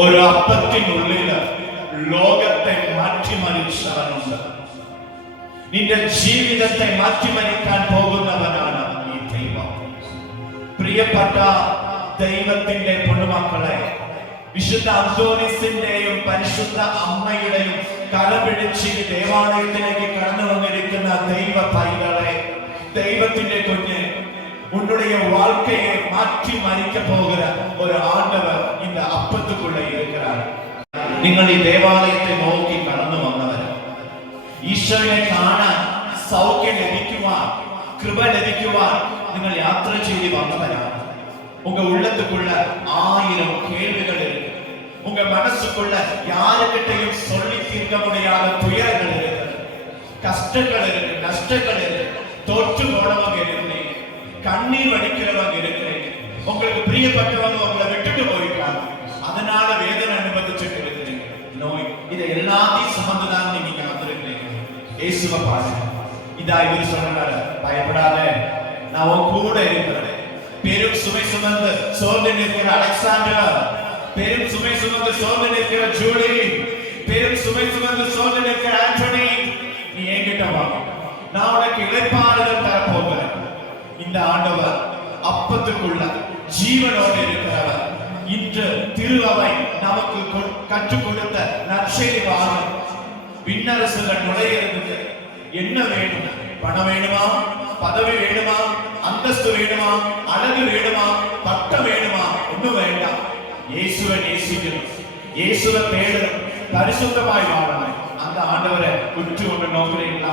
ഒരു അപ്പത്തിനുള്ളിൽ ലോകത്തെ മാറ്റിമറിച്ചവനുണ്ട്. നിന്റെ ജീവിതത്തെ മാറ്റിമറിക്കാൻ പോകുന്നവനാണ് ഈ ദൈവം. പ്രിയപ്പെട്ട ദൈവത്തിന്റെ പൊന്നുമക്കളെ, വിശുദ്ധ അന്തോണീസിന്റെയും പരിശുദ്ധ അമ്മയുടെയും കരപിടിച്ച് ദേവാലയത്തിലേക്ക് കടന്നു വന്നിരിക്കുന്ന ദൈവ പൈതങ്ങളെ, ദൈവത്തിന്റെ കുഞ്ഞ്, உன்னுடைய வாழ்க்கையை மாற்றி மறிக்க போகிற ஒரு ஆண்டவர் இந்த அப்பத்துக்குள்ள இருக்கிறார். നിങ്ങൾ ഈ ദേവാലയത്തെ നോക്കി കടന്നു വന്നവർ, ഈശോയെ കാണാൻ സൗഖ്യം ലഭിക്കുവാൻ, കൃപ ലഭിക്കുവാൻ നിങ്ങൾ യാത്ര ചെയ്ത് വന്നവരാണ്. உங்க உள்ளத்துக்குள்ள 1000 கேள்விகள் இருக்கு. உங்க மனசுக்குள்ள யாருக்கிட்டையும் சொல்லி தீர்க்க முடியாத துயரங்கள் இருக்கு, கஷ்டங்கள் இருக்கு, நஷ்டங்கள் இருக்கு, தோற்று போனவங்க இருக்கிறீங்க, கண்ணீர் வடிக்கிறவங்க இருக்கிறீங்க, உங்களுக்கு பிரியப்பட்டவங்க உங்களை விட்டுட்டு போயிருக்காங்க, அதனால வேதனை அனுபவிச்சுட்டு இருக்கிறீங்க, நோய், இதை எல்லாத்தையும் சுமந்துதான் நீங்க வந்திருக்கிறீங்க. இயேசுவை பாருங்க. இதா இவர் சொல்றாரு, பயப்படாத, நான் உன் கூட இருக்கிறேன். பெரும் சுமை சுமந்து சோர்ந்து நிற்கிற அலெக்சாண்டர், பெரும் சுமை சுமந்து சோர்ந்து நிற்கிற ஜூலி, பெரும் சுமை சுமந்து சோர்ந்து நிற்கிற ஆண்டனி, நீ என்கிட்ட வா, நான் உனக்கு இளைப்பாறுதல் தரப்போகிறேன். இந்த ஆண்டவர் அப்பத்துக்குள்ள ஜீவனோடு இருக்கிறவர். இன்று திருஅவை நமக்கு கற்றுக் கொடுத்த நற்செய்தி வாரம். விண்ணரசுகள் நுழையிறது என்ன வேணும்? பணம் வேணுமா? பதவி வேணுமா? அந்தஸ்து வேணுமா? அழகு வேணுமா? பட்டம் வேணுமா? ஒண்ணும் வேண்டாம். இயேசுவை நேசிக்கணும், இயேசுவை தேடணும், பரிசுத்தமாய் வாழணும். அந்த ஆண்டவரை ഉറ്റുകൊണ്ട് നോക്കുകയില്ല.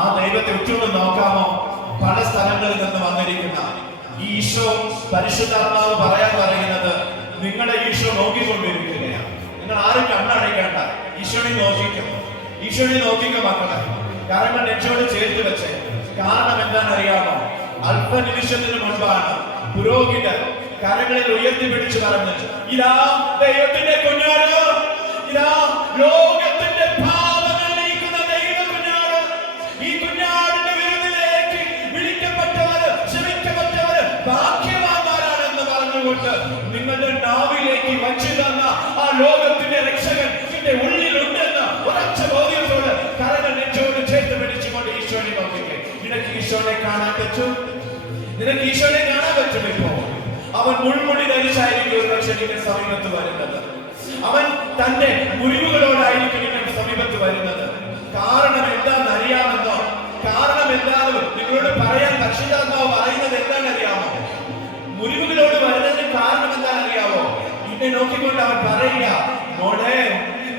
ആ ദൈവത്തെ ഉറ്റുകൊണ്ട് നോക്കാമോ? പല സ്ഥലങ്ങളിൽ നിന്ന് വന്നിരിക്കുന്ന ഈശോ, പരിശുദ്ധാത്മാവ് പറയാൻ പറയുന്നത്, നിങ്ങളെ ഈശോ നോക്കിക്കൊണ്ടിരിക്കുകയാണ്. നിങ്ങൾ ആരും കണ്ണടയ്ക്കേണ്ട, ഈശോനെ നോക്കിക്കും, ഈശോനെ നോക്കിക്കും മക്കളെ. കാരണം നെഞ്ചോട് ചേർത്ത് വെച്ചേ. കാരണം എന്താണെന്നറിയാമോ? അല്പനിമിഷത്തിന് മുൻപാണ് പുരോഹിതൻ കരങ്ങളിൽ ഉയർത്തിപ്പിടിച്ച് പറഞ്ഞു, ഇതാ ദൈവത്തിന്റെ കുഞ്ഞാട്, ഇതാ ലോകത്തിന്റെ പാപങ്ങൾ നീക്കുന്ന ദൈവ കുഞ്ഞാട്. ഈ കുഞ്ഞാടിന്റെ വിരുന്നിലേക്ക് വിളിക്കപ്പെട്ടവര്, ക്ഷമിക്കപ്പെട്ടവര് ഭാഗ്യവാന്മാരാണെന്ന് പറഞ്ഞുകൊണ്ട് നിങ്ങളുടെ നാവിലേക്ക് വച്ചു തന്ന ആ ലോകത്തിന്റെ രക്ഷകൻ നിന്റെ ഉള്ളിലുണ്ടെന്ന് ഉറച്ച ബോധ്യത്തോട് കരങ്ങൾ നെഞ്ചോട് ചേർത്ത് പിടിച്ചുകൊണ്ട് ഈശോനെ നോക്കിക്കേ. നിനക്ക് ഈശോനെ കാണാൻ പറ്റും? നിനക്ക് ഈശോനെ കാണാൻ പറ്റും? ഇപ്പോ അവൻ മുൾമുടി ധരിച്ചായിരിക്കും ഒരു പക്ഷേ നിന്റെ സമീപത്ത് വരുന്നത്. അവൻ തന്റെ മുറിവുകളോടായിരിക്കും നിങ്ങളുടെ സമീപത്ത് വരുന്നത്. കാരണം എന്താണെന്ന് അറിയാമെന്നോ? കാരണം എന്താണെന്ന് നിങ്ങളോട് പറയാൻ പരിശുദ്ധാത്മാവ് പറയുന്നത് എന്താണെന്ന് അറിയാമോ? മുറിവുകളോട് വരുന്നതിന് കാരണം എന്താണെന്ന് അറിയാമോ? നിന്നെ നോക്കിക്കൊണ്ട് അവൻ പറയുക, മോളെ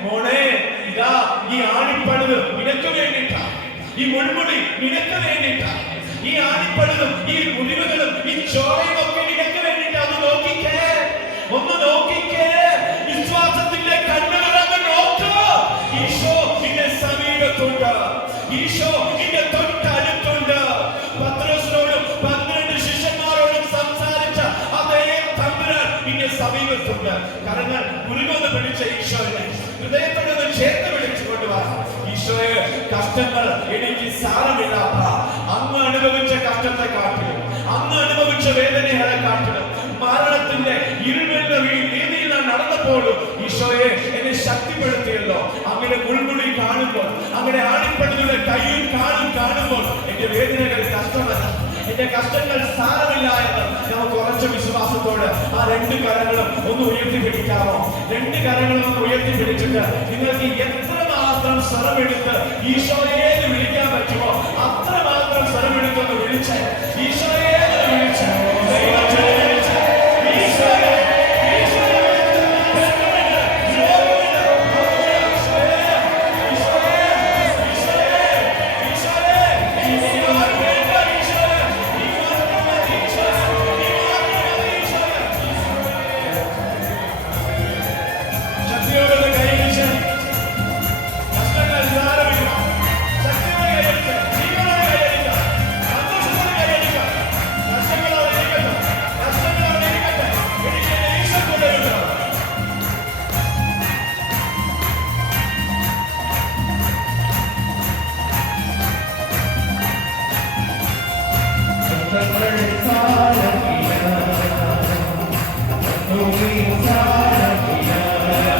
മോളെ, ഇതാ ഈ ആണിപ്പഴുത് നിനക്ക് വേണ്ടിയിട്ടാണ്, ഈ മുൾമുടി നിനക്ക് വേണ്ടിയിട്ടാണ്, ഈ ആണിപ്പഴുതും ഈ മുറിവുകളും ഈ ചോരയും ഒക്കെ നിനക്ക് വേണ്ടിയിട്ട്. അത് നോക്കിക്കേ, ഒന്ന് നോക്കിക്കേ, വിശ്വാസത്തിന്റെ കണ്ണുകൾ അങ്ങ് നോക്ക്. ഈശോ നിന്റെ സമീപത്തുണ്ട്, ഈശോ നിന്റെ തൊട്ടടുത്തുണ്ട്. പത്രോസിനോടും 12 ശിഷ്യന്മാരോടും സംസാരിച്ച അതേ തമ്പുരാൻ നിന്റെ സമീപത്തുണ്ട്. കരങ്ങൾ മുറുകൊന്ന് പിടിച്ച ഈശോയെ ഹൃദയത്തോടൊന്ന് ചേർത്ത് വിളിച്ചു കൊണ്ടുവാ. ഈശോയെ, കഷ്ടങ്ങൾ എനിക്ക് സാരമില്ലാത്ത, അങ്ങ് അനുഭവിച്ച കഷ്ടത്തെ കാട്ടിലും, അങ്ങ് അനുഭവിച്ച വേദനകളെ കാട്ടിലും, മരണത്തിന്റെ ഇരുളിന്റെ രീതിയിൽ ഞാൻ നടന്നപ്പോഴും ഈശോയെ എന്നെ ശക്തിപ്പെടുത്തിയല്ലോ. അങ്ങനെ മുൾമുടി കാണുമ്പോൾ, അങ്ങനെ ആണിപ്പഴുതുള്ള കയ്യിൽ കാണുമ്പോൾ എന്റെ വേദനകൾ കഷ്ടമല്ല, എന്റെ കഷ്ടങ്ങൾ സാരമില്ല എന്ന് നമുക്ക് ഉറച്ച വിശ്വാസത്തോട് ആ 2 കരങ്ങളും ഒന്ന് ഉയർത്തിപ്പിടിക്കാമോ? 2 കരങ്ങളും ഒന്ന് ഉയർത്തിപ്പിടിച്ചിട്ട് നിങ്ങൾക്ക് എത്രമാത്രം സ്വരമെടുത്ത് ഈശോയെ വിളിക്കാൻ പറ്റുമോ അത്രമാത്രം സ്വരമെടുത്തൊന്ന് വിളിച്ച് ഈശോയെ വിളിച്ച് ദൈവത്തെ വിളിച്ച് ഈശോയെ Salam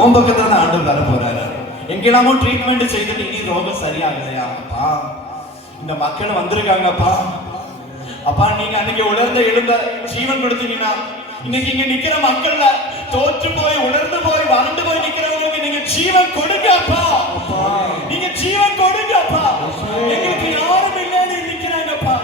உன் பக்கத்துல தான் ஆண்டவர் வர போறாரு. எங்கெல்லாமோ ட்ரீட்மெண்ட் செய்துட்டு இனி ரோகம் சரியாகலையா அப்பா, இந்த மக்கள் வந்திருக்காங்கப்பா. அப்பா நீங்க அன்னைக்கு உணர்ந்த எழுந்த ஜீவன் கொடுத்தீங்கன்னா இன்னைக்கு இங்க நிக்கிற மக்கள்ல தோற்று போய் உணர்ந்து போய் வறண்டு போய் நிக்கிறவங்களுக்கு நீங்க ஜீவன் கொடுங்கப்பா. நீங்க ஜீவன் கொடுங்கப்பா. எங்களுக்கு யாரும் இல்லைன்னு நிக்கிறாங்கப்பா.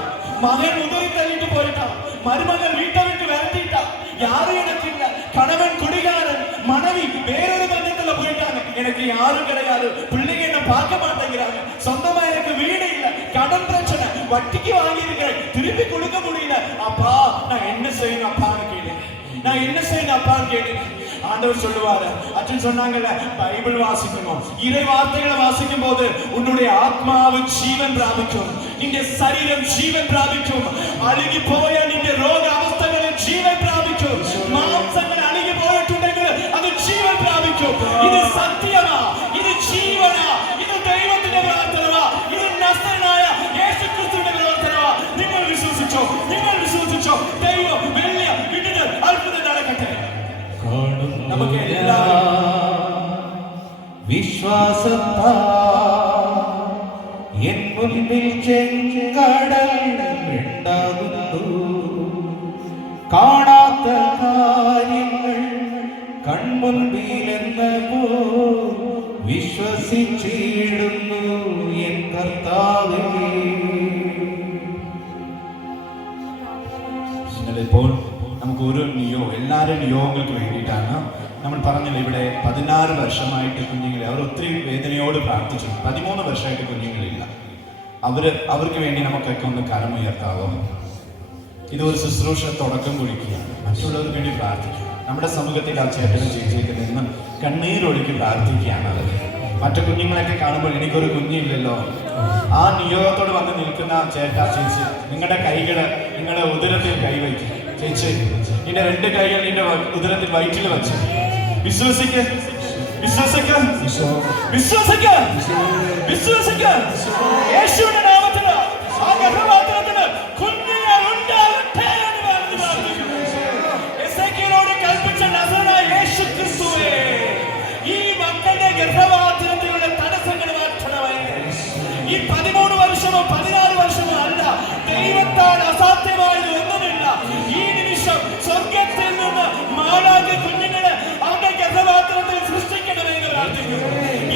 மகன் உதவி தள்ளிட்டு போயிட்டான், மருமகன் வீட்டை விட்டு விரட்டிட்டா, யாரும் எனக்கு இல்ல, கணவன் குடிகாரன், மனைவி வேறொரு பந்தத்துல போயிட்டாங்க, எனக்கு யாரும் கிடையாது, பிள்ளைங்க என்ன பார்க்க மாட்டேங்கிறாங்க, சொந்தமா எனக்கு வீடு இல்ல, கடன் பிரச்சனை, வட்டிக்கு வாங்கி இருக்கிறேன், திருப்பி கொடுக்க முடியல. அப்பா நான் என்ன செய்யணும் அப்பான்னு கேளு, நான் என்ன செய்யணும் அப்பான்னு கேளு. ஆண்டவர் சொல்லுவாரு, அச்சன் சொன்னாங்கல்ல, பைபிள் வாசிக்கணும், இறை வார்த்தைகளை வாசிக்கும் போது உன்னுடைய ஆத்மாவு ஜீவன் பிராபிக்கும், நிங்க சரீரம் ஜீவன் பிராபிக்கும், அழுகி போய நிங்க ரோக அவஸ்தைகளை ஜீவன் பிராபிக்கும், மாம்சங்கள் அழுகி போയിട്ടുണ്ടെങ്കിൽ அது ஜீவன் பிராபிக்கும். இது சத்தியமா, இது ஜீவனா, ഇത് ദൈവത്തിന്റെ പ്രവർത്തനമാ, ഇത് നസ്രനായ യേശുക്രിസ്തുവിന്റെ പ്രവർത്തനമാ. നിങ്ങൾ വിശ്വസിച്ചോ, നിങ്ങൾ വിശ്വസിച്ചോ, ദൈവം വലിയ വിടുതൽ അത്ഭുതം നടക്കട്ടെ. നമുക്ക് വിശ്വാസത്താ എൻ മുൻപിൽ ചെങ്കടൽ ഉണ്ടാകുന്നു, കാണാത്ത കാര്യങ്ങൾ കൺമുൻപിലെന്നപ്പോ വിശ്വസിച്ചിടുന്നു എൻ കർത്താവേ. ഇപ്പോൾ നമുക്ക് ഓരോ നിയോ എല്ലാവരും നിയോഗങ്ങൾക്ക് വേണ്ടിയിട്ടാണ് നമ്മൾ പറഞ്ഞില്ല. ഇവിടെ 16 വർഷമായിട്ട് കുഞ്ഞുങ്ങളെ അവർ ഒത്തിരി വേദനയോട് പ്രാർത്ഥിച്ചു. 13 വർഷമായിട്ട് കുഞ്ഞുങ്ങളില്ല. അവർക്ക് വേണ്ടി നമുക്കൊക്കെ ഒന്ന് കരമുയർത്താവോ? ഇതൊരു ശുശ്രൂഷ തുടക്കം കുറിക്കുകയാണ്. മറ്റുള്ളവർക്ക് വേണ്ടി പ്രാർത്ഥിക്കുക. നമ്മുടെ സമൂഹത്തിൽ ആ ചേട്ടനും ചേച്ചിയൊക്കെ നിന്ന് കണ്ണീരൊഴുക്കി പ്രാർത്ഥിക്കുകയാണ്. അവർ മറ്റു കുഞ്ഞുങ്ങളൊക്കെ കാണുമ്പോൾ എനിക്കൊരു കുഞ്ഞില്ലല്ലോ, ആ നിയോഗത്തോട് വന്ന് നിൽക്കുന്ന ചേട്ടാ ചേച്ചി, നിങ്ങളുടെ കൈകൾ നിങ്ങളുടെ ഉദരത്തിൽ കൈവയ്ക്കുക. ചേച്ചി നിന്റെ 2 കൈകൾ നിന്റെ ഉദരത്തിൽ വയറ്റിൽ വെച്ച് വിശ്വസിക്ക, വിശ്വസിക്ക, വിശ്വസിക്ക, വിശ്വസിക്ക. യേശുവിന്റെ നാമത്തിൽ ആ ഗർഭപാത്രത്തിന് കുഞ്ഞുങ്ങൾ ഉണ്ടാകട്ടെ എന്ന് പറഞ്ഞു പ്രാർത്ഥിക്കുന്നു. എസേക്കിയേലോട് കൽപ്പിച്ച നസറേനായ യേശു ക്രിസ്തുവേ, ഈ മക്കളുടെ ഗർഭപാത്രത്തിലുള്ള തടസ്സങ്ങൾ മാറ്റണമേ. ഈ 13 വർഷമോ 14 വർഷമോ അല്ല, ദൈവത്താൽ അസാധ്യമായത് ഒന്നുമില്ല. ഈ നിമിഷം സ്വർഗത്തിൽ നിന്ന് മാലാഖ കുഞ്ഞുങ്ങളെ അവന്റെ ഗർഭപാത്രത്തിൽ സൃഷ്ടിക്കണമെന്ന് പ്രാർത്ഥിക്കുന്നു.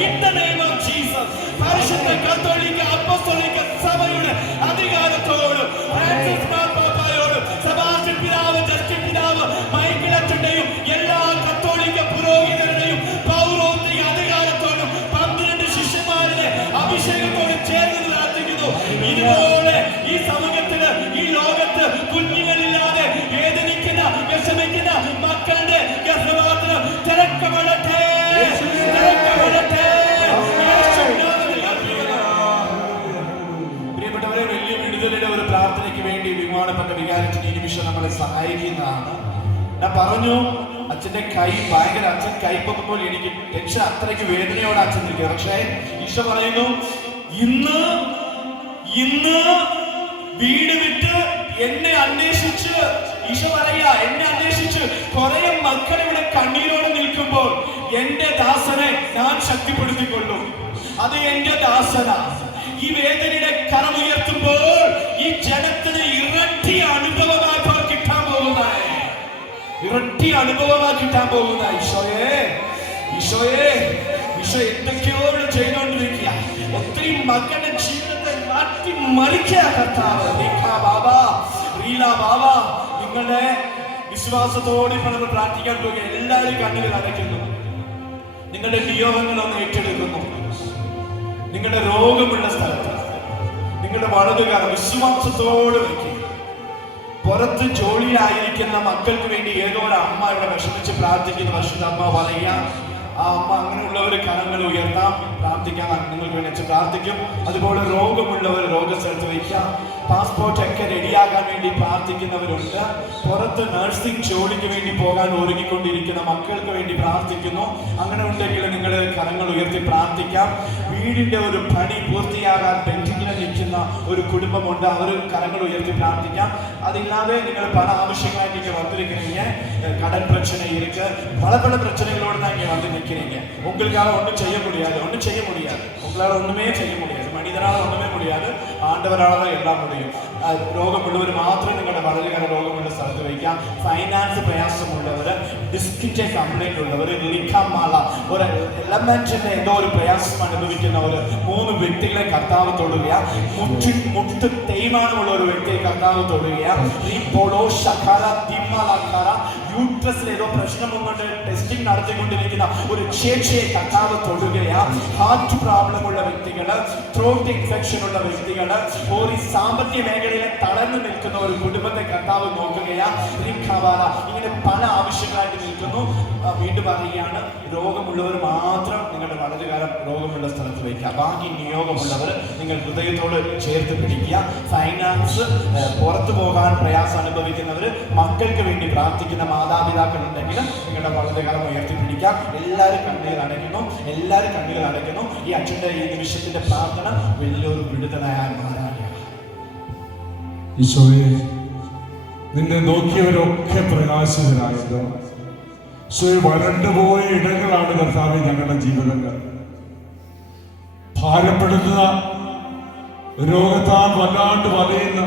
In the name of Jesus, പരിശുദ്ധ കത്തോലിക്ക അപ്പോസ്തലിക സഭയുടെ അധികാരത്തോടും ഫ്രാൻസിസ് മാർപ്പാപ്പായോടും സെബാസ്റ്റ്യൻ പിതാവ്, ജസ്റ്റിൻ പിതാവ്, മൈക്കിൾ അച്ഛന്റെയും എല്ലാ കത്തോലിക്ക പുരോഹിതരുടെയും പൗരോഹിത്യ അധികാരത്തോടും 12 ശിഷ്യന്മാരുടെ അഭിഷേകത്തോടും ചേർന്ന് പ്രാർത്ഥിക്കുന്നു. ഇതുപോലെ ഈ സമൂഹത്തിന്, ഈ ലോകത്ത് കുഞ്ഞുങ്ങളില്ലാതെ വേദനിക്കുന്ന, വിഷമിക്കുന്ന മക്കളുടെ ഗർഭപാത്രം തിരക്കപ്പെടട്ടെ, തിരക്കപ്പെടട്ടെ. പ്രിയപ്പെട്ടവരെ, വലിയ വിടുതലിന്റെ ഒരു പ്രാർത്ഥനയ്ക്ക് വേണ്ടി ബഹുമാനപ്പെട്ട വികാരത്തിന് ഈ നിമിഷം നമ്മളെ സഹായിക്കുന്നതാണ്. ഞാൻ പറഞ്ഞു, അച്ഛന്റെ കൈ ഭയങ്കര, അച്ഛൻ കൈ പൊക്കുമ്പോൾ എനിക്ക് ടെൻഷൻ, അത്രയ്ക്ക് വേദനയോടെ അച്ഛൻ നിൽക്കുക. പക്ഷേ ഈശോ പറയുന്നു, ഇന്ന് വീട് വിട്ട് എന്നെ അന്വേഷിച്ച്, ഈശോ പറയാ, എന്നെ അന്വേഷിച്ച് കുറെ മക്കൾ ഇവിടെ കണ്ണീരോടെ നിൽക്കുമ്പോൾ എന്റെ ദാസനെ ഞാൻ ശക്തിപ്പെടുത്തിക്കൊള്ളും. അത് എന്റെ ദാസന. ഈ വേദനയുടെ കരമുയർത്തുമ്പോൾ ഈ ജനത്തിന് ഇരട്ടി അനുഭവമായി കിട്ടാൻ പോകുന്നതായി, ഇരട്ടി അനുഭവമായി കിട്ടാൻ പോകുന്ന ഈശോയെ, ഈശോയെ, ഈശോ എന്തൊക്കെയോ ചെയ്തുകൊണ്ടിരിക്കുക. ഒത്തിരി മക്കളുടെ ജീവിതത്തെ മാറ്റി മറിക്കുക കർത്താവ്. നിങ്ങളുടെ വിശ്വാസത്തോടെ ഇപ്പോൾ നമ്മൾ പ്രാർത്ഥിക്കാൻ പോകുക. എല്ലാവരും കണ്ണുകൾ അടയ്ക്കുന്നു, നിങ്ങളുടെ നിയോഗങ്ങളൊന്ന് ഏറ്റെടുക്കുന്നു. നിങ്ങളുടെ രോഗമുള്ള സ്ഥലത്ത് നിങ്ങളുടെ വലതുകാലം വിശ്വാസത്തോടെ വയ്ക്കുക. പുറത്ത് ജോലിയിലായിരിക്കുന്ന മക്കൾക്ക് വേണ്ടി ഏതോ ഒരു അമ്മ ഇവിടെ വിഷമിച്ച് പ്രാർത്ഥിക്കുന്ന വർഷത്തെ അമ്മ പറയുക, ആ അമ്മ അങ്ങനെയുള്ളവർ കരങ്ങൾ ഉയർത്താം, പ്രാർത്ഥിക്കാം, നിങ്ങൾക്ക് വേണ്ടി പ്രാർത്ഥിക്കും. അതുപോലെ രോഗമുള്ളവർ രോഗസ്ഥലത്ത് വയ്ക്കാം. പാസ്പോർട്ട് ഒക്കെ റെഡിയാകാൻ വേണ്ടി പ്രാർത്ഥിക്കുന്നവരുണ്ട്. പുറത്ത് നഴ്സിംഗ് ജോലിക്ക് വേണ്ടി പോകാൻ ഒരുങ്ങിക്കൊണ്ടിരിക്കുന്ന മക്കൾക്ക് വേണ്ടി പ്രാർത്ഥിക്കുന്നു. അങ്ങനെ ഉണ്ടെങ്കിൽ നിങ്ങൾ കരങ്ങൾ ഉയർത്തി പ്രാർത്ഥിക്കാം. വീടിന്റെ ഒരു പണി പൂർത്തിയാകാൻ പെൻഡിങ്ങിൽ ടെൻഷനിൽ നിൽക്കുന്ന ഒരു കുടുംബമുണ്ട്. അവർ കരങ്ങൾ ഉയർത്തി പ്രാർത്ഥിക്കാം. അതില്ലാതെ നിങ്ങൾ പല ஆവശ്யங்களாக நீங்க வந்திருக்கிறீங்க. கடன் பிரச்சனை இருக்கு, பல பிரச்சனைகளோடு தான் இங்க வந்து நிக்கிறீங்க. உங்களுக்கால ஒன்றும் செய்ய முடியாது, உங்களால ஒண்ணுமே செய்ய முடியாது, மனிதனால ஒண்ணுமே முடியாது, ஆண்டவரால தான் எல்லாம் முடியும். രോഗമുള്ളവർ മാത്രം നിങ്ങളുടെ വലതുകര രോഗമുള്ള സ്ഥലത്ത് വയ്ക്കാം. ഫൈനാൻസ് പ്രയാസമുള്ളവർ, ഡിസ്കിന്റെ കംപ്ലൈന്റ് ഉള്ളവർ, ലിഖമാല ഒരു എലമെന്റിന്റെ എന്തോ ഒരു പ്രയാസം അനുഭവിക്കുന്നവർ 3 വ്യക്തികളെ കർത്താവ് തൊടുക. മുട്ട് തേയ്മാനമുള്ള ഒരു വ്യക്തിയെ കർത്താവ് തൊടുക. യൂട്രസിൽ ഏതോ പ്രശ്നമുണ്ട്, ടെസ്റ്റിംഗ് നടത്തിക്കൊണ്ടിരിക്കുന്ന ഒരു ചേച്ചിയെ കർത്താവ് തൊടുകയാ. ഹാർട്ട് പ്രോബ്ലം ഉള്ള വ്യക്തികൾ, ത്രോട്ട് ഇൻഫെക്ഷൻ ഉള്ള വ്യക്തികൾ, ഒരു സാമ്പത്തിക മേഖലയിലെ തളർന്നു നിൽക്കുന്ന ഒരു കുടുംബത്തെ കർത്താവ് നോക്കുകയാ. ഇങ്ങനെ പല ആവശ്യങ്ങളായിട്ട് നിൽക്കുന്നു. വീണ്ടും പറയുകയാണ്, രോഗമുള്ളവർ മാത്രം നിങ്ങളുടെ വലതുകാലം രോഗമുള്ള സ്ഥലത്ത് വയ്ക്കുക. ബാക്കി നിയോഗമുള്ളവർ നിങ്ങൾ ഹൃദയത്തോട് ചേർത്ത് പിടിക്കുക. ഫൈനാൻസ്, പുറത്തു പോകാൻ പ്രയാസം അനുഭവിക്കുന്നവർ, മക്കൾക്ക് വേണ്ടി പ്രാർത്ഥിക്കുന്ന മാതാപിതാക്കൾ ഉണ്ടെങ്കിൽ നിങ്ങളുടെ വലതുകാലം ഉയർത്തി പിടിക്കാം. എല്ലാവരും കണ്ണുകൾ അടയ്ക്കുന്നു. ഈ അച്ഛൻ്റെ ഈ നിമിഷത്തിന്റെ പ്രാർത്ഥന വലിയൊരു വിടുതലായാൽ മാറാൻ. ഈശോയെ, നിന്നെ നോക്കിയവരൊക്കെ പ്രകാശിതരായത്. ഈശോയെ, വരണ്ടുപോയ ഇടങ്ങളാണ് കർത്താവേ ഞങ്ങളുടെ ജീവിതങ്ങൾ. ഭാരപ്പെടുന്ന, രോഗത്താൽ വല്ലാണ്ട് വലയുന്ന,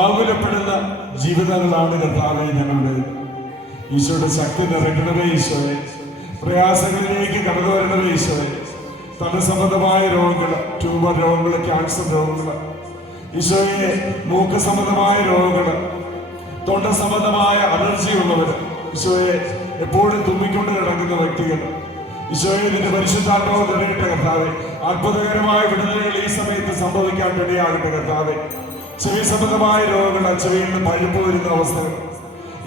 ആകുലപ്പെടുന്ന ജീവിതങ്ങളാണ് കർത്താവേ ഞങ്ങളുടെ. ഈശോയുടെ ശക്തി നിറയ്ക്കണമേ ഈശോയെ. പ്രയാസങ്ങളിലേക്ക് കടന്നു വരണമേ ഈശോയെ. തലസംബന്ധമായ രോഗങ്ങൾ, ട്യൂമർ രോഗങ്ങൾ, ക്യാൻസർ രോഗങ്ങൾ, ഈശോയെ, മൂക്ക് സംബന്ധമായ രോഗങ്ങൾ, തൊണ്ട സംബന്ധമായ അലർജി ഉള്ളവർ, ഈശോയെ, എപ്പോഴും തുമ്മിക്കൊണ്ട് കിടക്കുന്ന വ്യക്തികൾ, ഈശോയെ, നിന്റെ പരിശുദ്ധാത്മാവ് നിറയട്ടെ കർത്താവേ. അത്ഭുതകരമായ വിടുതലുകൾ ഈ സമയത്ത് സംഭവിക്കാൻ വേണ്ടിയാകട്ടെ കർത്താവേ. ചെവി സംബന്ധമായ രോഗങ്ങൾ, ചെവിയിൽ നിന്ന് പഴുപ്പ് വരുന്ന അവസ്ഥകൾ,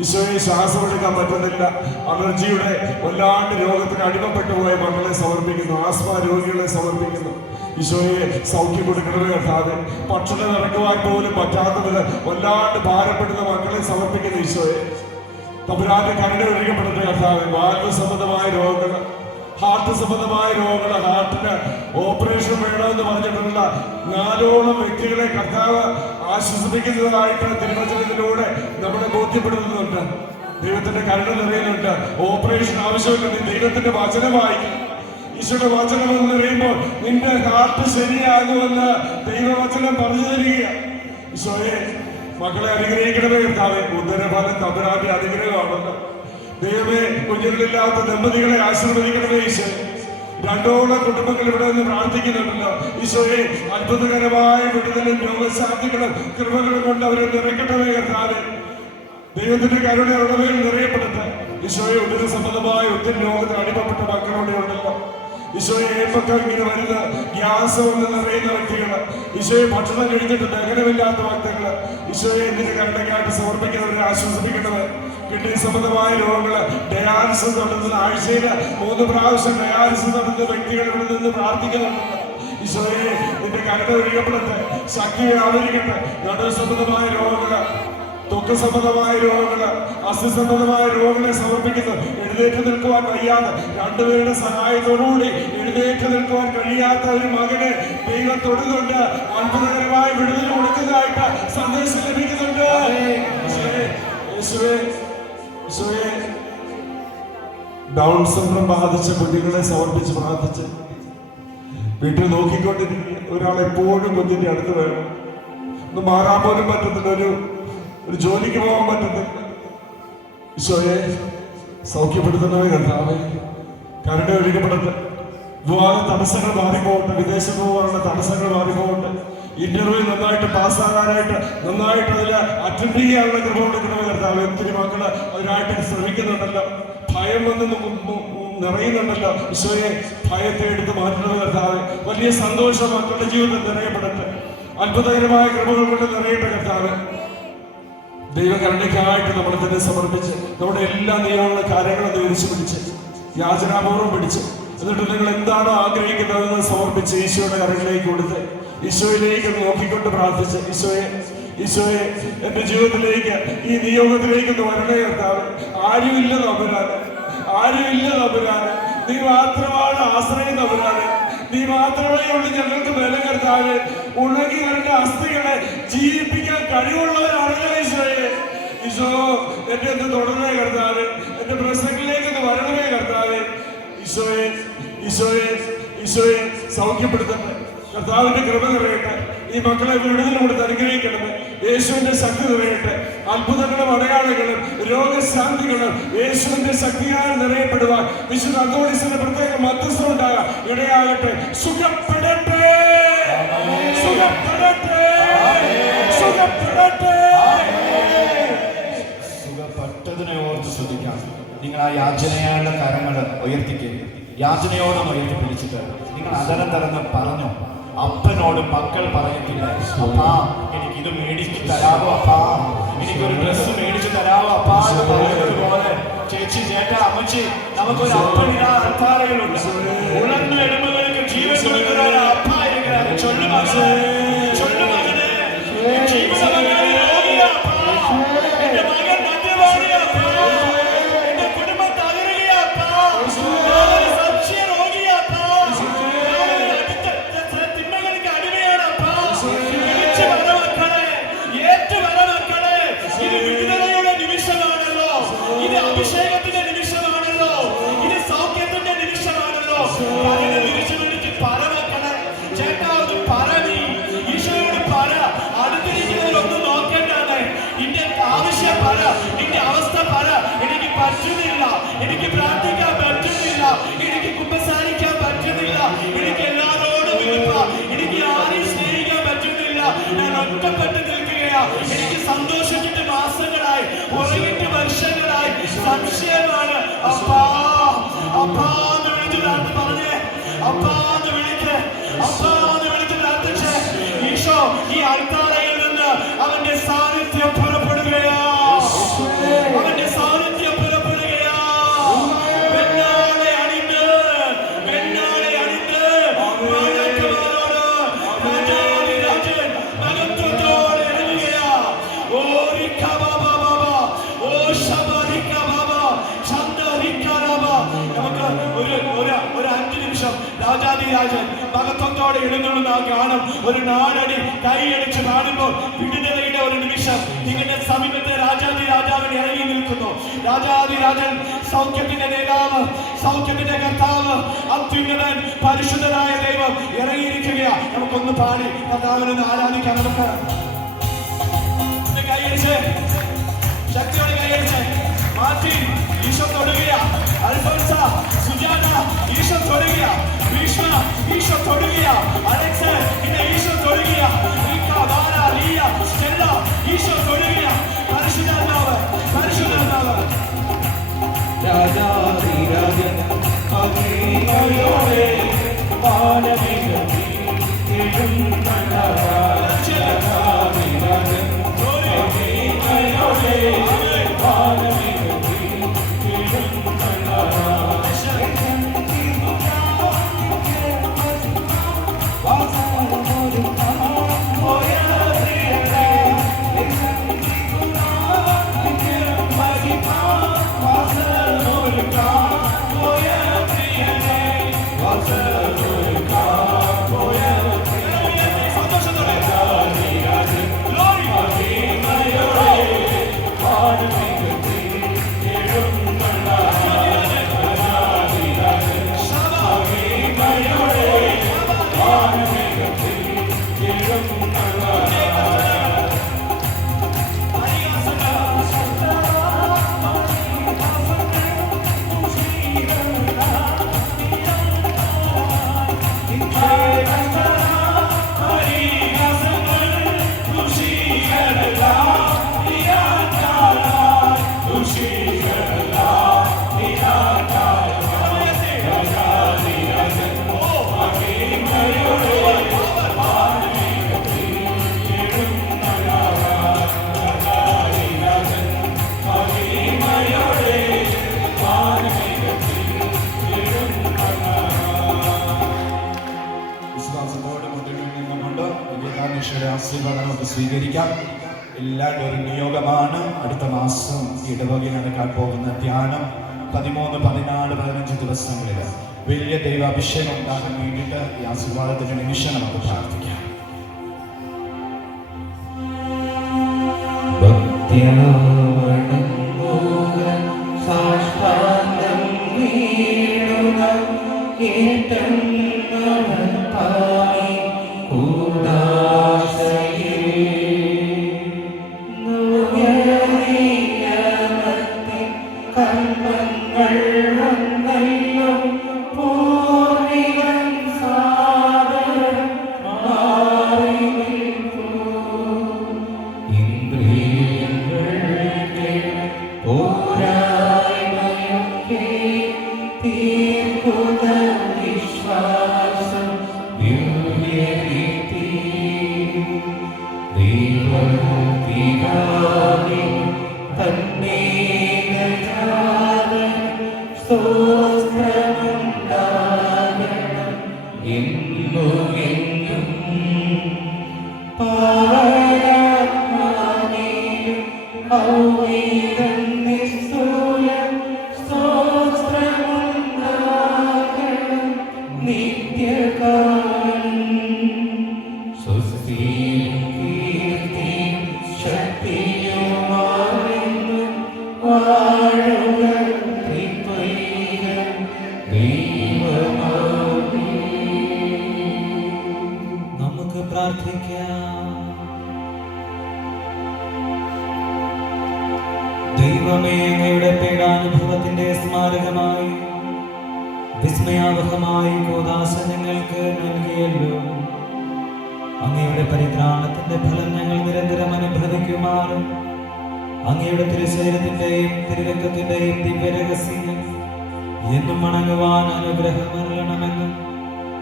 ഈശോയെ, ശ്വാസം എടുക്കാൻ പറ്റുന്നില്ല, അലർജിയുടെ വല്ലാണ്ട് രോഗത്തിന് അടിമപ്പെട്ടു പോയ മക്കളെ സമർപ്പിക്കുന്നു. ആസ്മ രോഗികളെ സമർപ്പിക്കുന്നു. ഈശോയെ, സൗഖ്യം കൊടുക്കണമേ കർത്താവേ. ഭക്ഷണം ഇറക്കുവാൻ പോലും പറ്റാത്തതിന് വല്ലാണ്ട് ഭാരപ്പെടുന്ന മക്കളെ സമർപ്പിക്കുന്നു. ഈശോയെ, തമ്പുരാന്റെ കരുണ ഒഴുകപ്പെടട്ടെ കർത്താവേ. വാൽവ് സംബന്ധമായ രോഗങ്ങൾ, ഹാർട്ട് സംബന്ധമായ രോഗങ്ങൾ, ഹാർട്ടിന് ഓപ്പറേഷൻ വേണമെന്ന് പറഞ്ഞിട്ടുള്ള 4ഓളം വ്യക്തികളെ കർത്താവ് ആശ്വസിപ്പിക്കുന്നതായിട്ട് തിരുവചനത്തിലൂടെ നമ്മളെ ബോധ്യപ്പെടുത്തുന്നുണ്ട്. ദൈവത്തിന്റെ കരുണ നിറയുന്നുണ്ട്. ഓപ്പറേഷൻ ആവശ്യമില്ല, ദൈവത്തിന്റെ വചനമായി ഈശോയുടെ വചനം എന്ന് പറയുമ്പോൾ നിന്റെ ഹാർട്ട് ശരിയാകുമെന്ന് ദൈവവചനം പറഞ്ഞു തരികയാണ്. ഈശോയെ, മക്കളെ അനുഗ്രഹിക്കണമേ കർത്താവേ. ഉദരഫലം തമ്പുരാന്റെ അനുഗ്രഹമാണല്ലോ. ദൈവമേ, കുഞ്ഞുങ്ങളില്ലാത്ത ദമ്പതികളെ ആശീർവദിക്കണമേ ഈശോ. 2ഓളം കുടുംബങ്ങൾ ഇവിടെ നിന്ന് പ്രാർത്ഥിക്കുന്നുണ്ടല്ലോ. ഈശോയെ, അത്ഭുതകരമായ വിടുതലും രോഗശാന്തികളും കൃപകളും കൊണ്ട് അവരെ നിറയ്ക്കണമേ കർത്താവേ. ദൈവത്തിന്റെ കരുണ ഉള്ളവയിൽ നിറയപ്പെടട്ടെ. ഈശോയെ, ഉദര സംബന്ധമായ ഒത്തിരി രോഗത്തിന് അടിമപ്പെട്ട മക്കളോടെ ഉണ്ടല്ലോ. ഈശോയെ, ഏപ്പക്കം ഇങ്ങനെ വരുന്ന ഗ്യാസ് വന്ന് നിറയുന്ന വ്യക്തികൾ, ഈശോയെ, ഭക്ഷണം കഴിച്ചിട്ട് ദഹനമില്ലാത്ത ഭക്തങ്ങൾ, ഈശോയെ, എന്തിന് കരുണയ്ക്കായിട്ട് സമർപ്പിക്കുന്നവരെ ആശ്വസിപ്പിക്കേണ്ടത്. കിഡ്നി സംബന്ധമായ രോഗങ്ങൾ, ഡയാലിസിസ് നടത്തുന്ന, ആഴ്ചയിൽ 3 പ്രാവശ്യം ഡയാലിസിസ് നടത്തുന്ന വ്യക്തികൾ ഇവിടെ നിന്ന് പ്രാർത്ഥിക്കുന്നുണ്ട്. ഈശോയെ, നിന്റെ കരുണ ഒഴുകപ്പെടട്ടെ, ശക്തി ആദരിക്കട്ടെ. നടുവ് സംബന്ധമായ രോഗങ്ങൾ, ത്വക്ക് സംബന്ധമായ രോഗങ്ങൾ, അസ്ഥി സംബന്ധമായ രോഗങ്ങളെ സമർപ്പിക്കുന്നു. എഴുന്നേറ്റ് നിൽക്കുവാൻ വയ്യാതെ, 2 പേരുടെ സഹായത്തോടുകൂടി എഴുന്നേറ്റ് നിൽക്കുവാൻ കഴിയാത്ത ഒരു മകന് ദൈവം തൊടുന്നുണ്ട്. അത്ഭുതകരമായ വിടുതൽ കൊടുക്കുന്നതായിട്ട് സന്ദേശം ലഭിക്കുന്നുണ്ട്. ഡൗൺ സിൻഡ്രോം ബാധിച്ച കുഞ്ഞുങ്ങളെ സമർപ്പിച്ച് പ്രാർത്ഥിച്ച് വീട്ടിൽ നോക്കിക്കൊണ്ടിരിക്കുക. ഒരാൾ എപ്പോഴും കുഞ്ഞിന്റെ അടുത്ത് വേണം. ഒന്ന് മാറാൻ പോലും പറ്റുന്നില്ല, ഒരു ജോലിക്ക് പോകാൻ പറ്റുന്നില്ല. ഈശോയെ, സൗഖ്യപ്പെടുത്തുന്നവരെ കർത്താവേ, കരുണ ഒഴുകപ്പെടട്ടെ. വിവാഹ തടസ്സങ്ങൾ മാറിപ്പോകട്ടെ, വിദേശത്ത് പോകാനുള്ള തടസ്സങ്ങൾ മാറിപ്പോകട്ടെ. ഇന്റർവ്യൂ നന്നായിട്ട് പാസ്സാകാനായിട്ട്, നന്നായിട്ട് അതിൽ അറ്റൻഡ് ചെയ്യാനുള്ള കൃപ കൊടുക്കണമേ കർത്താവേ. ഒത്തിരി മക്കള് അതിനായിട്ട് ശ്രമിക്കുന്നുണ്ടല്ലോ. ഭയം വന്ന് നിറയുന്നുണ്ടല്ലോ. ഈശോയെ, ഭയത്തെ എടുത്ത് മാറ്റണമേ കർത്താവേ. വലിയ സന്തോഷം മക്കളുടെ ജീവിതം നിറയപ്പെടട്ടെ. അത്ഭുതകരമായ കൃപകൾ കൊണ്ട് നിറയട്ടെ കർത്താവേ. ദൈവകരുണയ്ക്കായിട്ട് നമ്മളെ തന്നെ സമർപ്പിച്ച് നമ്മുടെ എല്ലാ നിയമങ്ങളും കാര്യങ്ങളും വിരിച്ചു പിടിച്ച് യാചനാപൂർവ്വം പിടിച്ച്, എന്നിട്ട് നിങ്ങൾ എന്താണോ ആഗ്രഹിക്കുന്നതെന്ന് സമർപ്പിച്ച് ഈശോയുടെ കരങ്ങളിലേക്ക് കൊടുത്ത് ഈശോയിലേക്ക് നോക്കിക്കൊണ്ട് പ്രാർത്ഥിച്ച്, ഈശോയെ, എന്റെ ജീവിതത്തിലേക്ക്, ഈ നിയോഗത്തിലേക്ക് ഒന്ന് വരണേ കർത്താവ്. ആരുമില്ല തമ്പുരാനെ, നീ മാത്രമാണ് ആശ്രയം തമ്പുരാനെ. നീ മാത്രമേ ഉള്ളൂ ഞങ്ങൾക്ക് ബലം കർത്താവേ. ഉണങ്ങി വരേണ്ട അസ്ഥികളെ ജീവിപ്പിക്കാൻ കഴിവുള്ളവരാണല്ലോ ഈശോയെ. ഈശോ എന്റെ ഒന്ന് തുടരണേ കർത്താവേ, എന്റെ പ്രസംഗത്തിലേക്ക് ഒന്ന് വരണമേ കർത്താവേ. ഈശോയെ ഈശോയെ ഈശോയെ സൗഖ്യപ്പെടുത്തട്ടെ. കർത്താവിന്റെ കൃപ നിറയട്ടെ. ഈ മക്കളെ വിടുതൽ കൊടുത്ത് അനുഗ്രഹിക്കണമേ. യേശുവിന്റെ ശക്തി നിറയട്ടെ. അത്ഭുതങ്ങളും അടയാളങ്ങളും രോഗശാന്തികളും യേശുവിന്റെ ശക്തിയാൽ നിറയപ്പെടുവാൻ വിശുദ്ധ അന്തോണീസിന്റെ പ്രത്യേക മധ്യസ്ഥം ഉണ്ടാകാൻ ഇടയാകട്ടെ. സുഖപ്പെടട്ടെ, സുഖപ്പെടട്ടെ, സുഖപ്പെടട്ടെ. സുഖപ്പെട്ടതിനെ ഓർത്ത് ശ്രദ്ധിക്കാം. നിങ്ങൾ ആ യാചനയായുള്ള കരങ്ങൾ ഉയർത്തിക്കുക. യാചനയോടും ഉയർത്തി പിടിച്ചിട്ട് നിങ്ങൾ അതരം തരന്ന് പറഞ്ഞു. അപ്പനോട് മക്കൾ പറയത്തില്ല, അപ്പാ എനിക്കിത് മേടിച്ചു തരാമോ, അപ്പാ എനിക്കൊരു ഡ്രസ്സ് മേടിച്ചു തരാമോ അപ്പാ എന്ന് പറയുന്നത് പോലെ ചേച്ചി ചേട്ടാ അമ്മച്ചി നമുക്കൊരു അപ്പനിടാ അത്താരകളുണ്ട്. ഉണർന്ന എലുമ്പുകൾക്ക് ജീവൻ കൊടുക്കുന്ന ഒരു അപ്പ ഇരിക്കുന്നത്. ചൊല്ലുമകനെ ചൊല്ലുമകനെ ജീവിതമകനെ രോഗിയപ്പാ, എന്റെ മകൻ മദ്യപാനിയപ്പാ, എന്റെ കുടുംബം തകരുകയപ്പാ, സംശയ രോഗിയപ്പാ, തിന്മകൾക്ക് അടിമയാണപ്പാ. തിരിച്ചു വര മക്കളെ, ഏറ്റു വര മക്കളെ. ഇത് വിടുതലയുടെ നിമിഷമാണല്ലോ, ഇത് അഭിഷേകത്തിന്റെ നിമിഷമാണല്ലോ, ഇത് സൗഖ്യത്തിന്റെ നിമിഷമാണല്ലോ. പരനെ തിരിച്ചു വിളിച്ച് പറ മക്കളെ, ചേട്ടാ ഒന്ന് പറ, നീ ഈശോയോട് പറ. അടുത്തിരിക്കുന്നവരൊന്നും നോക്കേണ്ടത്, നിന്റെ ആവശ്യം പറ, നിന്റെ അവസ്ഥ പറ. എനിക്ക് പറ്റുന്നില്ല, എനിക്ക് പ്രാർത്ഥിക്കാൻ പറ്റുന്നില്ല, എനിക്ക് കുമ്പസാരിക്കാൻ പറ്റുന്നില്ല, എനിക്ക് എല്ലാവരോടും വിളിപ്പ, എനിക്ക് ആരെയും സ്നേഹിക്കാൻ പറ്റുന്നില്ല, ഞാൻ ഒറ്റപ്പെട്ട് നിൽക്കുകയാ, എനിക്ക് സന്തോഷിച്ചിട്ട് മാസങ്ങളായി, ഉറങ്ങിട്ട് വർഷങ്ങളായി, സംശയമാണ്. അപ്പാ അപ്പാ എന്ന് വിളിച്ചു പറഞ്ഞേ, അപ്പാ എന്ന് വിളിക്ക്, അപ്പാ എന്ന് വിളിച്ച് പ്രാർത്ഥിച്ച് ഈശോ ഈ അൾത്താരയിൽ നിന്ന് അവന്റെ സാന്നിധ്യം പുറപ്പെടുകയാ, അവന്റെ സാന്നിധ്യം പുറപ്പെടുകയാ. വെണ്ണാളെ അണിந்து വെണ്ണാളെ അണിந்து മാലാഖമാരോട് രാജാധിരാജൻ മഹത്വത്തോടെ ഇറങ്ങുകയാ. ഓ റിക്ക ബാബാ ബാബാ, ഓ ശബരിക്ക ബാബാ, ചന്ദ്രിക്ക ബാബാ. നമുക്ക് ഒരു 5 നിമിഷം രാജാധിരാജൻ മഹത്വത്തോടെ ഇടുന്നുണ്ടെന്ന് കാണും. ഒരു 4 അടി കൈയടിച്ച് കാണുമ്പോൾ വിടുതലയുടെ ഒരു നിമിഷം നിങ്ങളുടെ സമീപത്തെ രാജാധിരാജാവൻ ഇറങ്ങി നിൽക്കുന്നു. രാജാധിരാജൻ സൗഖ്യത്തിന്റെ നേതാവ്, സൗഖ്യത്തിന്റെ കർത്താവ്, അത്യുന്നതൻ പരിശുദ്ധനായ ദൈവം ഇറങ്ങിയിരിക്കുകയാ. നമുക്കൊന്ന് പാടി കർത്താവിനെ ആരാധിക്കാം. നമുക്ക് കൈയടിച്ച് ശക്തിയോടെ കൈയടിച്ച് മാറ്റി ഈശോ തൊടുകയാ. അൽഫോൻസ, സുജാത ഈശോ തൊടുകയാ. ഭീഷ്മ ഈശോ തൊടുകയാ. അലക്സ് ഇന്നെ ഈശോ തൊടുകയാ. റിക്ക, വാര, ലിയ, സ്റ്റെല്ല ഈശോ തൊടുകയാ. പരിശുദ്ധാത്മാവ്, പരിശുദ്ധാത്മാവ്. രാജാധിരാജൻ മഹിമയോടെ വാനമേഘത്തിൽ എഴുന്നള്ളാൻ. രാജാധിരാജൻ മഹിമയോടെ വാനമേഘത്തിൽ എഴുന്നള്ളാൻ. സ്വീകരിക്കാം. എല്ലാവരും ഒരു നിയോഗമാണ്. അടുത്ത മാസം ഇടവകയിൽ നടക്കാൻ പോകുന്ന ധ്യാനം 13, 14, 15 ദിവസങ്ങളിൽ വലിയ ദൈവാഭിഷേകം ഉണ്ടാകാൻ വേണ്ടിയിട്ട് ഈ ആശീർവാദത്തിന്റെ നിമിഷം നമുക്ക് പ്രാർത്ഥിക്കാം. നമുക്ക് പ്രാർത്ഥിക്കാം. ദൈവമേ, അങ്ങയുടെ പീഡാനുഭവത്തിന്റെ സ്മാരകമായി വിസ്മയാവഹമായി കൂദാശ ഞങ്ങൾക്ക് നൽകിയല്ലോ. അങ്ങയുടെ പരിത്രാണത്തിന്റെ ഫലം ഞങ്ങൾ നിരന്തരം അനുഭവിക്കുമാറും അങ്ങയുടെ തിരുശരീരത്തിന്റെയും തിരുരക്തത്തിന്റെയും ദിവ്യരഹസ്യങ്ങൾ എന്നും വണങ്ങുവാൻ അനുഗ്രഹമരണമെന്ന്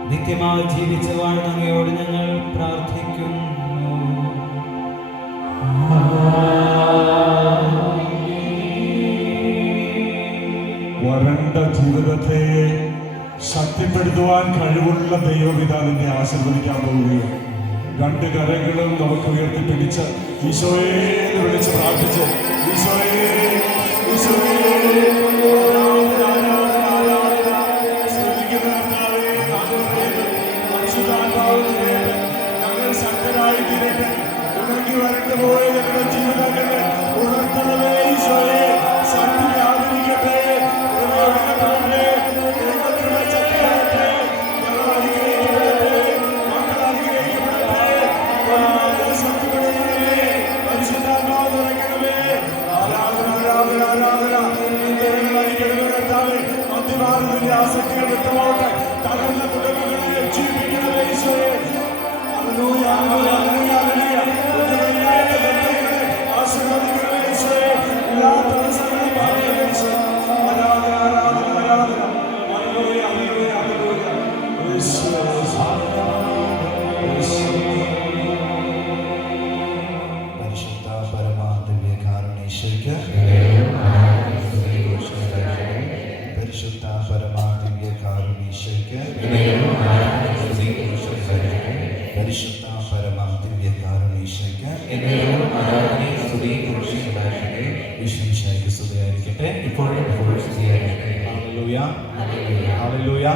നിത്യമായി ജീവിച്ച വാഴ്ന്ന അങ്ങയോട് ഞങ്ങൾ പ്രാർത്ഥിക്കുന്നു. വരണ്ട ജീവിതത്തെ ശക്തിപ്പെടുത്തുവാൻ കഴിവുള്ള ദൈവപിതാവിനെ ആശീർവദിക്കാൻ പോവുകയാണ്. രണ്ട് കരങ്ങളും നമുക്ക് ഉയർത്തിപ്പിടിച്ച് ഈശോയെ എന്ന് വിളിച്ച് പ്രാർത്ഥിച്ച് ഈശോയെ ഈശോയെ ഞങ്ങൾ ശക്തരായി തീരട്ടെ. ഉണങ്ങി വരണ്ടു പോയ ഞങ്ങളുടെ ജീവിതങ്ങളെ ഉണർത്തണമേ ഈശോയെ. ശക്തി വ്യാപരിക്കട്ടെ. ആസക്തികൾ വിട്ടുപോകട്ടെ. തകർന്ന കുടുംബങ്ങളെ ജീവിപ്പിക്കണമേ ഈശോയെ. Hallelujah, hallelujah, hallelujah. ആശീർവദിക്കണമേ ഈശോയെ. എല്ലാ തടസ്സങ്ങളും മാറണമേ ഈശോയെ. ആരാധന, ആരാധന, ആരാധന. Hallelujah, hallelujah, hallelujah. യേശുവേ, പരിശുദ്ധ പരമാ ദിവ്യകാരുണ്യേശ്വരയ്ക്ക് പരിശുദ്ധ പരമാ ദിവ്യകാരുണ്യേശ്വരയ്ക്ക് പരിശുദ്ധ പരമാ ദിവ്യകാരുണ്യേശ്വരയ്ക്ക് വിശ്വസിച്ചായിരിക്കട്ടെ. ഇപ്പോഴും ഹല്ലേലൂയ, ഹല്ലേലൂയ.